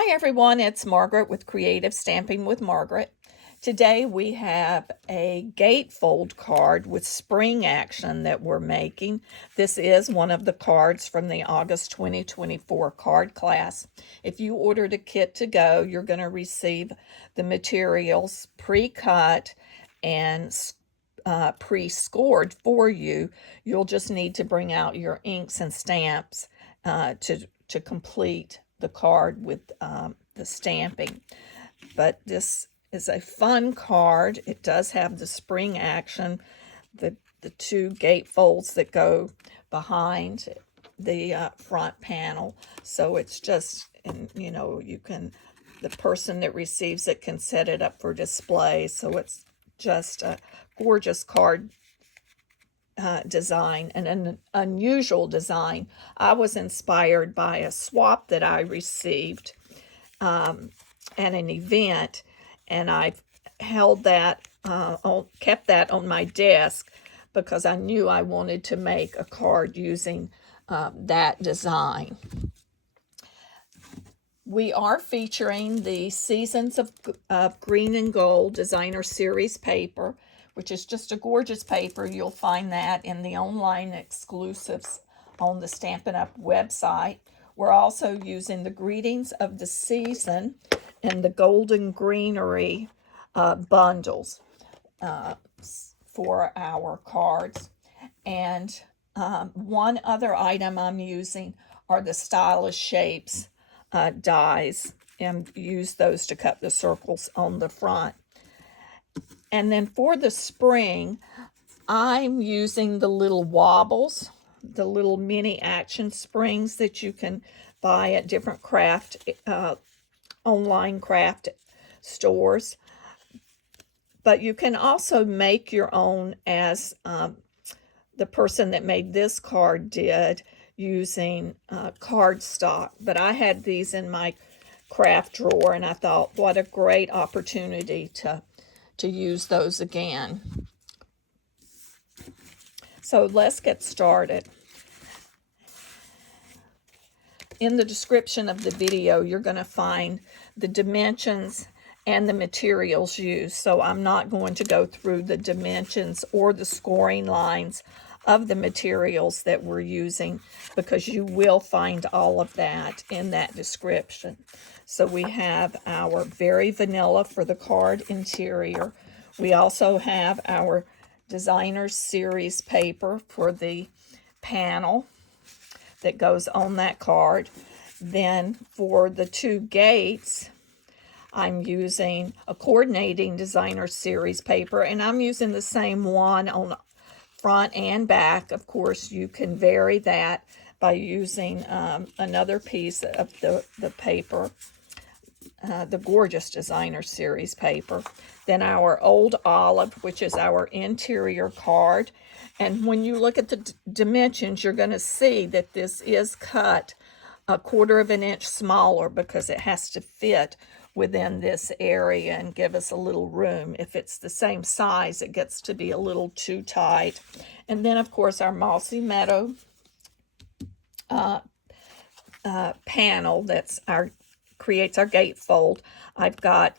Hi everyone, it's Margaret with Creative Stamping with Margaret. Today we have a gatefold card with spring action that we're making. This is one of the cards from the August 2024 card class. If you ordered a kit to go, you're going to receive the materials pre-cut and pre-scored for you. You'll just need to bring out your inks and stamps to complete the card with the stamping. But this is a fun card. It does have the spring action, the two gatefolds that go behind the front panel. So it's just, and you can, the person that receives it can set it up for display. So it's just a gorgeous card design and an unusual design. I was inspired by a swap that I received at an event, and I held that, kept that on my desk because I knew I wanted to make a card using that design. We are featuring the Seasons of Green and Gold Designer Series paper, which is just a gorgeous paper. You'll find that in the online exclusives on the Stampin' Up website. We're also using the Greetings of the Season and the Golden Greenery bundles for our cards. And one other item I'm using are the Stylish Shapes dies, and use those to cut the circles on the front. And then for the spring, I'm using the little wobbles, the little mini action springs that you can buy at different online craft stores. But you can also make your own, as the person that made this card did, using cardstock. But I had these in my craft drawer, and I thought, what a great opportunity to use those again. So let's get started. In the description of the video, you're going to find the dimensions and the materials used. So I'm not going to go through the dimensions or the scoring lines of the materials that we're using, because you will find all of that in that description. So we have our Very Vanilla for the card interior. We also have our Designer Series paper for the panel that goes on that card. Then for the two gates, I'm using a Coordinating Designer Series paper, and I'm using the same one on front and back. Of course, you can vary that by using another piece of the paper, the gorgeous Designer Series paper. Then our Old Olive, which is our interior card. And when you look at the dimensions, you're going to see that this is cut 1/4 of an inch smaller because it has to fit within this area and give us a little room. If it's the same size, it gets to be a little too tight. And then, of course, our Mossy Meadow panel that's creates our gatefold. I've got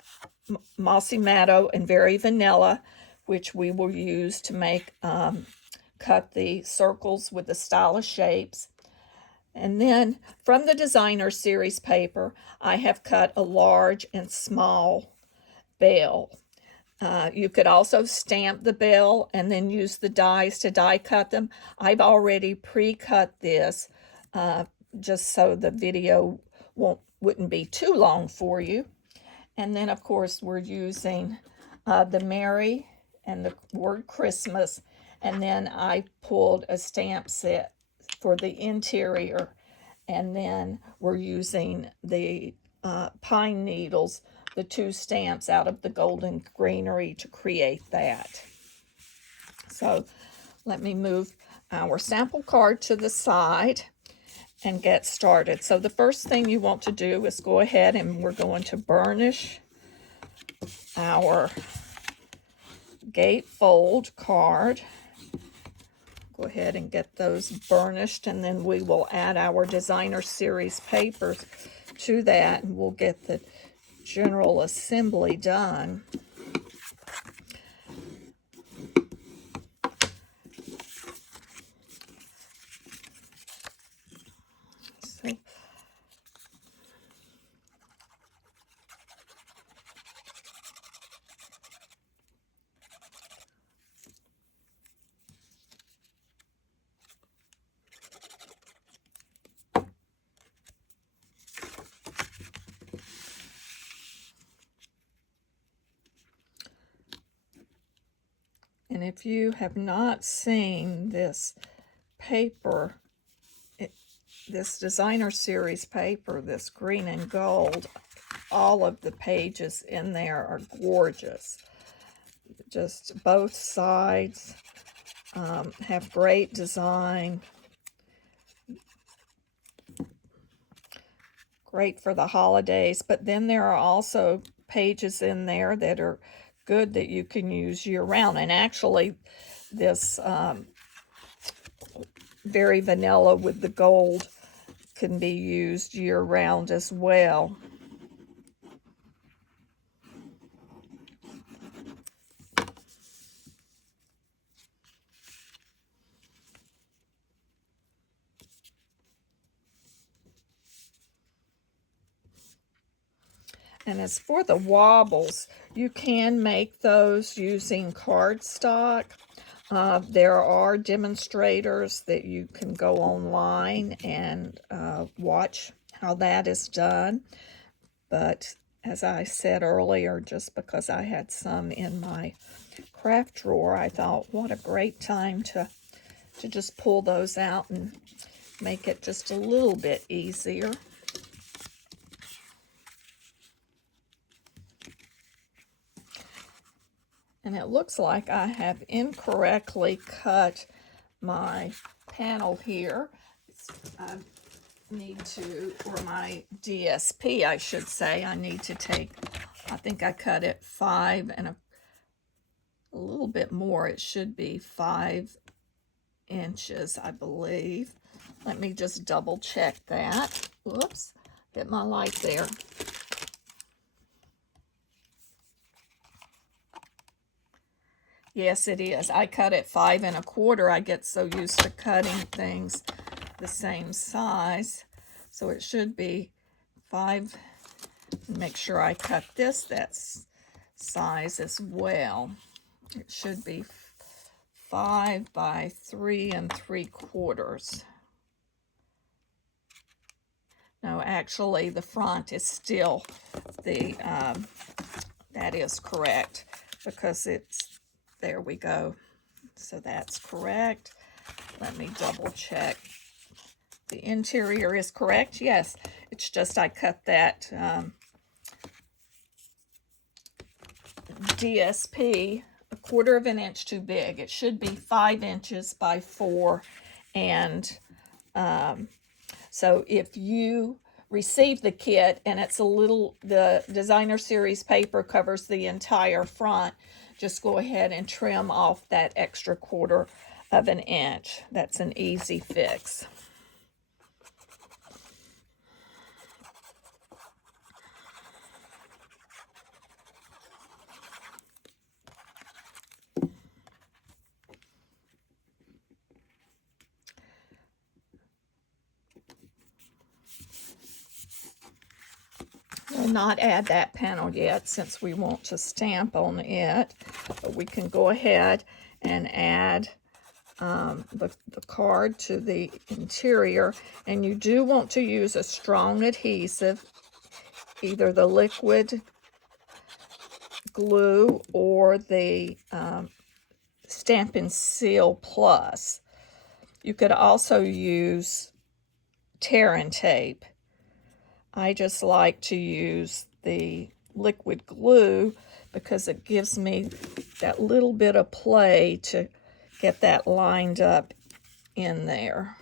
Mossy Meadow and Very Vanilla, which we will use to make cut the circles with the Stylish Shapes. And then from the Designer Series paper, I have cut a large and small bell. You could also stamp the bell and then use the dies to die cut them. I've already pre-cut this just so the video wouldn't be too long for you. And then, of course, we're using the Merry and the word Christmas. And then I pulled a stamp set for the interior. And then we're using the pine needles, the two stamps out of the Golden Greenery to create that. So let me move our sample card to the side and get started. So the first thing you want to do is go ahead and we're going to burnish our gatefold card. Go ahead and get those burnished, and then we will add our designer series papers to that, and we'll get the general assembly done. Let's see. And if you have not seen this paper, this designer series paper, this green and gold, all of the pages in there are gorgeous. Just both sides have great design. Great for the holidays, but then there are also pages in there that are good that you can use year-round. And actually, this very vanilla with the gold can be used year-round as well. And as for the wobbles, you can make those using cardstock. There are demonstrators that you can go online and watch how that is done. But as I said earlier, just because I had some in my craft drawer, I thought, what a great time to just pull those out and make it just a little bit easier. And it looks like I have incorrectly cut my panel here. I need to, or my DSP, I should say, I need to take, I think I cut it 5 and a little bit more. It should be 5 inches, I believe. Let me just double check that. Whoops, hit my light there. Yes, it is. I cut it 5 1/4. I get so used to cutting things the same size. So it should be 5. Make sure I cut this that size as well. It should be 5 by 3 3/4. No, actually the front is still the, that is correct because it's, there we go. So that's correct. Let me double check. The interior is correct. Yes, it's just I cut that DSP 1/4 of an inch too big. It should be 5 inches by 4. And so if you receive the kit and it's a little, the designer series paper covers the entire front, just go ahead and trim off that extra 1/4 of an inch. That's an easy fix. We'll not add that panel yet since we want to stamp on it, but we can go ahead and add the card to the interior. And you do want to use a strong adhesive, either the liquid glue or the Stampin' Seal Plus. You could also use tear and tape. I just like to use the liquid glue because it gives me that little bit of play to get that lined up in there.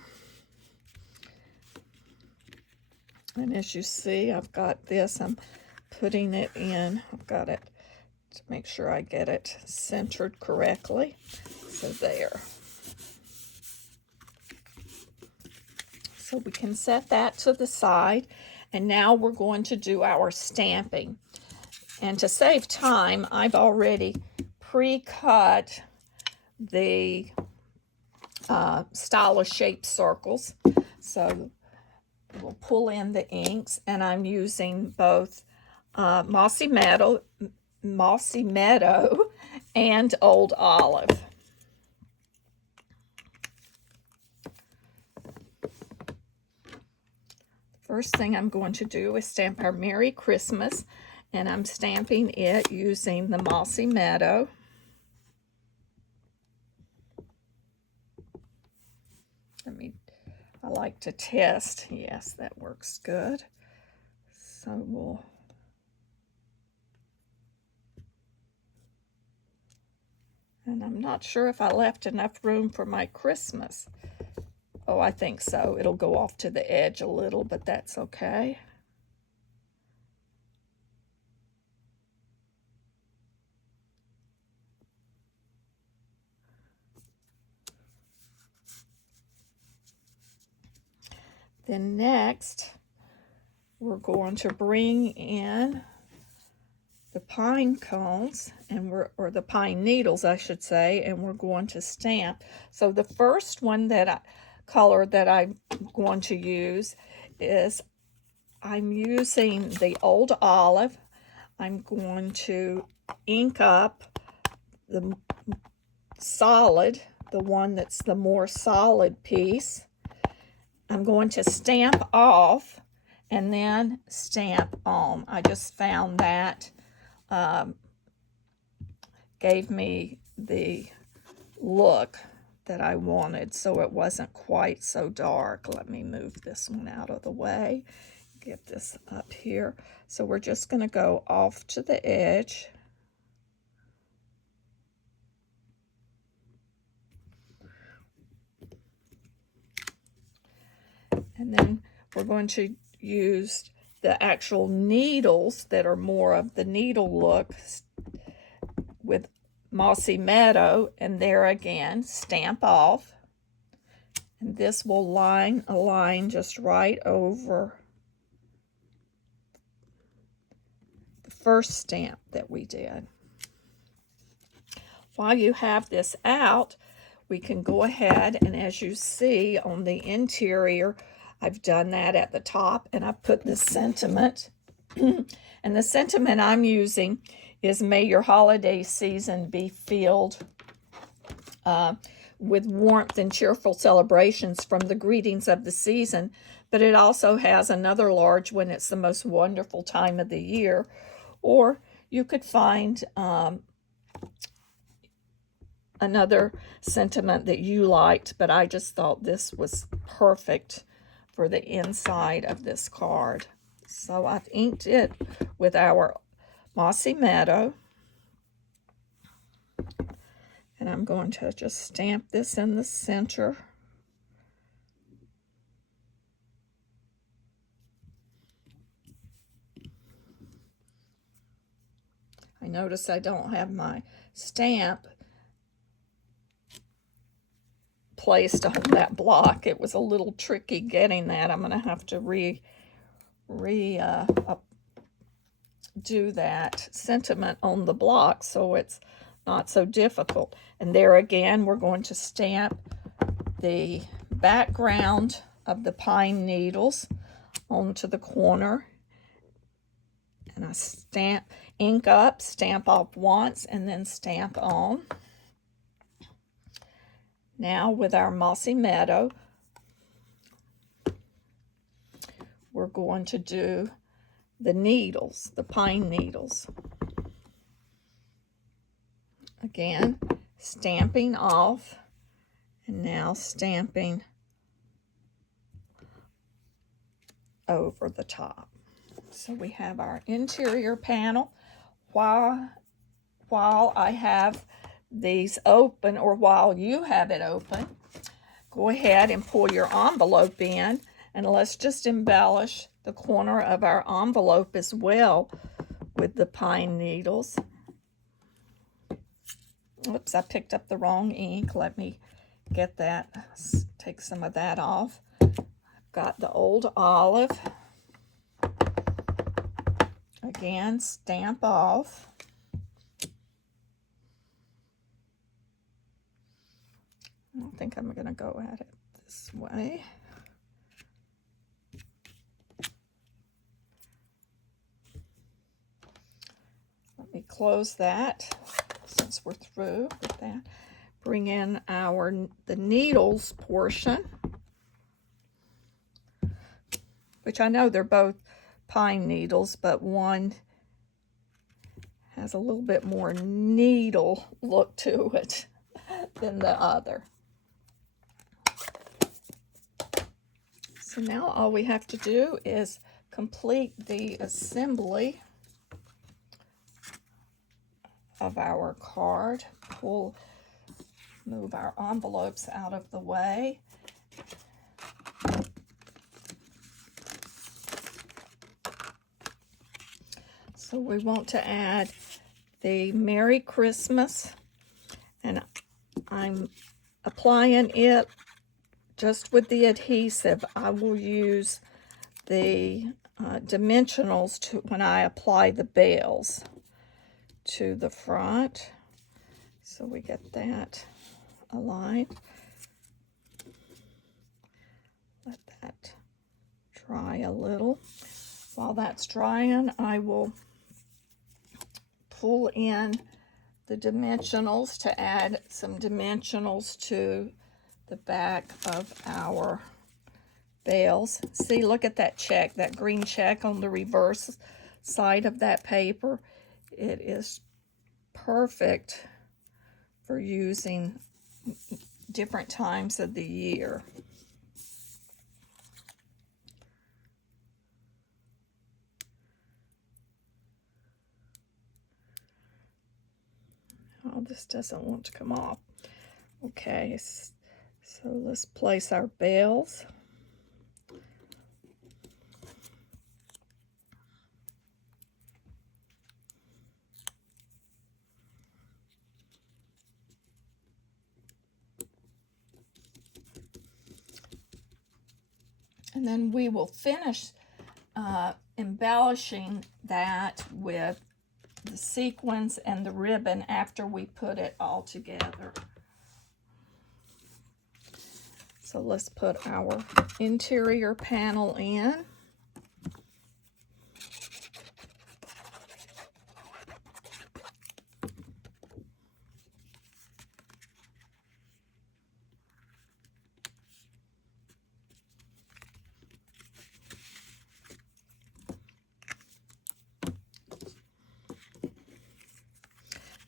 And as you see, I've got this, I'm putting it in. I've got it to make sure I get it centered correctly. So there. So we can set that to the side. And now we're going to do our stamping. And to save time, I've already pre-cut the stylish shaped circles. So we'll pull in the inks, and I'm using both Mossy Meadow and Old Olive. First thing I'm going to do is stamp our Merry Christmas, and I'm stamping it using the Mossy Meadow. I like to test. Yes, that works good. So we'll and I'm not sure if I left enough room for my Christmas. Oh, I think so. It'll go off to the edge a little, but that's okay. Then next, we're going to bring in the pine cones, and or the pine needles, I should say, and we're going to stamp. So the first one color that I'm going to use is, I'm using the Old Olive. I'm going to ink up the solid, the one that's the more solid piece. I'm going to stamp off and then stamp on. I just found that gave me the look that I wanted, so it wasn't quite so dark. Let me move this one out of the way, get this up here. So we're just going to go off to the edge. And then we're going to use the actual needles that are more of the needle look with Mossy Meadow, and there again, stamp off. And this will align just right over the first stamp that we did. While you have this out, we can go ahead, and as you see on the interior, I've done that at the top, and I put the sentiment. And the sentiment I'm using is, may your holiday season be filled with warmth and cheerful celebrations from the greetings of the season. But it also has another large one, it's the most wonderful time of the year. Or you could find another sentiment that you liked, but I just thought this was perfect for the inside of this card. So I've inked it with our Mossy Meadow, and I'm going to just stamp this in the center. I notice I don't have my stamp placed on that block. It was a little tricky getting that. I'm going to have to do that sentiment on the block so it's not so difficult. And there again, we're going to stamp the background of the pine needles onto the corner. And I ink up, stamp off once, and then stamp on. Now with our Mossy Meadow, we're going to do the needles, the pine needles. Again, stamping off, and now stamping over the top. So we have our interior panel. While I have these open, or while you have it open, go ahead and pull your envelope in, and let's just embellish the corner of our envelope as well with the pine needles. Oops, I picked up the wrong ink. Let me get that, take some of that off. Got the old olive. Again, stamp off. I don't think I'm going to go at it this way. Let me close that since we're through with that. Bring in the needles portion, which I know they're both pine needles, but one has a little bit more needle look to it than the other. So now all we have to do is complete the assembly of our card. Move our envelopes out of the way. So we want to add the Merry Christmas, and I'm applying it just with the adhesive. I will use the dimensionals when I apply the bells to the front. So we get that aligned. Let that dry a little. While that's drying, I will pull in the dimensionals to add some dimensionals to the back of our bells. See, look at that check, that green check on the reverse side of that paper. It is perfect for using different times of the year. Oh, this doesn't want to come off. Okay, so let's place our bells. And then we will finish embellishing that with the sequins and the ribbon after we put it all together. So let's put our interior panel in.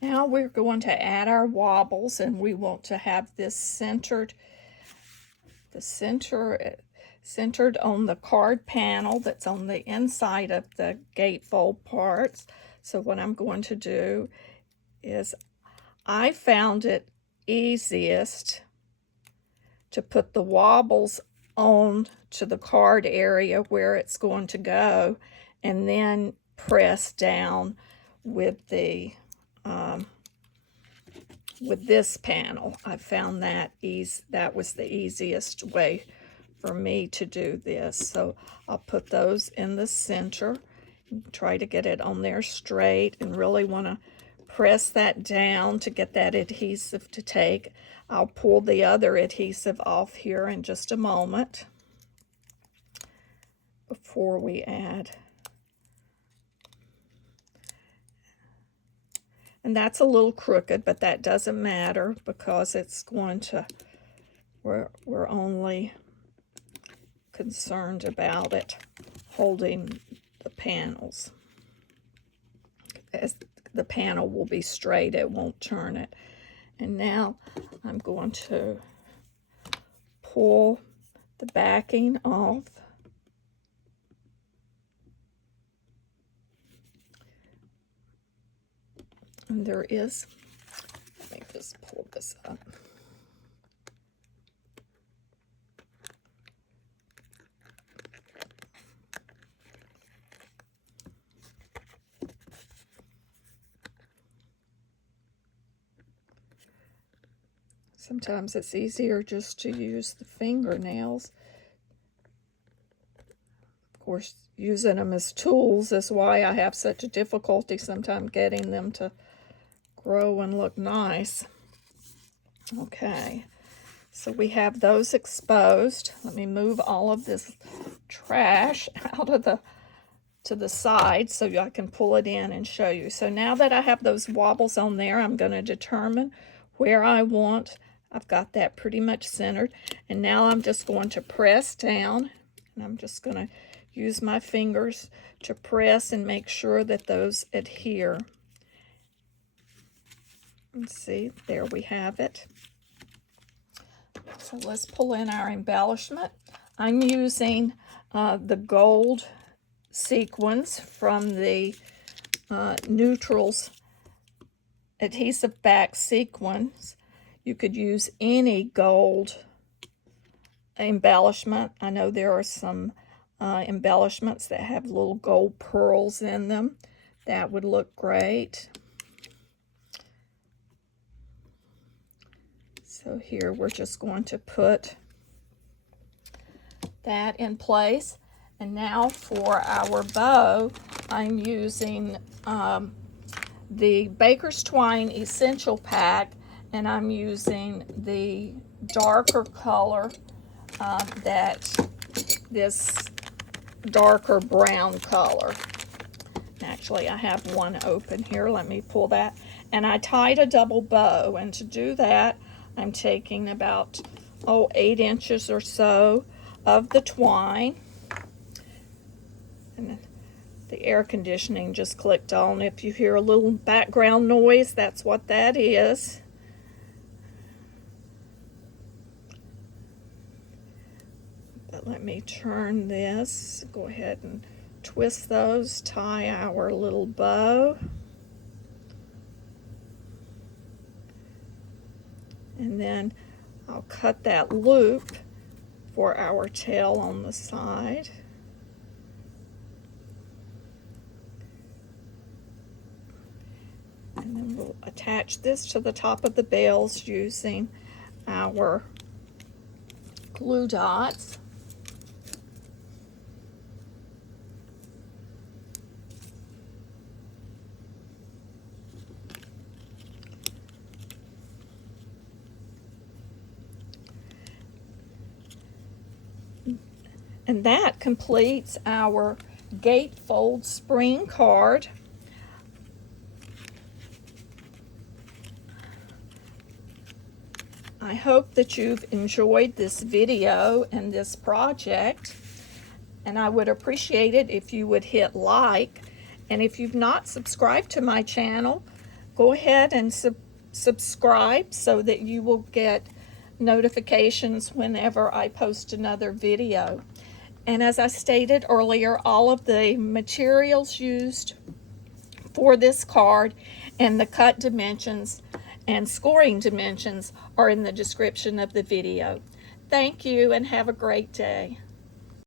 Now we're going to add our wobbles, and we want to have this centered on the card panel that's on the inside of the gatefold parts. So what I'm going to do is, I found it easiest to put the wobbles on to the card area where it's going to go, and then press down with the with this panel. I found that was the easiest way for me to do this. So I'll put those in the center, try to get it on there straight, and really want to press that down to get that adhesive to take. I'll pull the other adhesive off here in just a moment before we add. And that's a little crooked, but that doesn't matter because it's going to, we're only concerned about it holding the panels. As the panel will be straight, it won't turn it. And now I'm going to pull the backing off. And there is, let me just pull this up. Sometimes it's easier just to use the fingernails course, using them as tools is why I have such a difficulty sometimes getting them to grow and look nice. Okay, so we have those exposed. Let me move all of this trash out of to the side so I can pull it in and show you. So now that I have those wobbles on there, I'm going to determine where I want. I've got that pretty much centered. And now I'm just going to press down. And I'm just going to use my fingers to press and make sure that those adhere. Let's see, there we have it. So let's pull in our embellishment. I'm using the gold sequins from the Neutrals adhesive back sequins. You could use any gold embellishment. I know there are some embellishments that have little gold pearls in them. That would look great. So here we're just going to put that in place. And now for our bow, I'm using the Baker's Twine Essential Pack, and I'm using the darker color, this darker brown color. Actually, I have one open here. Let me pull that. And I tied a double bow, and to do that, I'm taking about 8 inches or so of the twine. And the air conditioning just clicked on. If you hear a little background noise, that's what that is. But let me turn this. Go ahead and twist those, tie our little bow. And then I'll cut that loop for our tail on the side. And then we'll attach this to the top of the bells using our glue dots. And that completes our gatefold spring card. I hope that you've enjoyed this video and this project, and I would appreciate it if you would hit like. And if you've not subscribed to my channel, go ahead and subscribe so that you will get notifications whenever I post another video. And as I stated earlier, all of the materials used for this card and the cut dimensions and scoring dimensions are in the description of the video. Thank you and have a great day.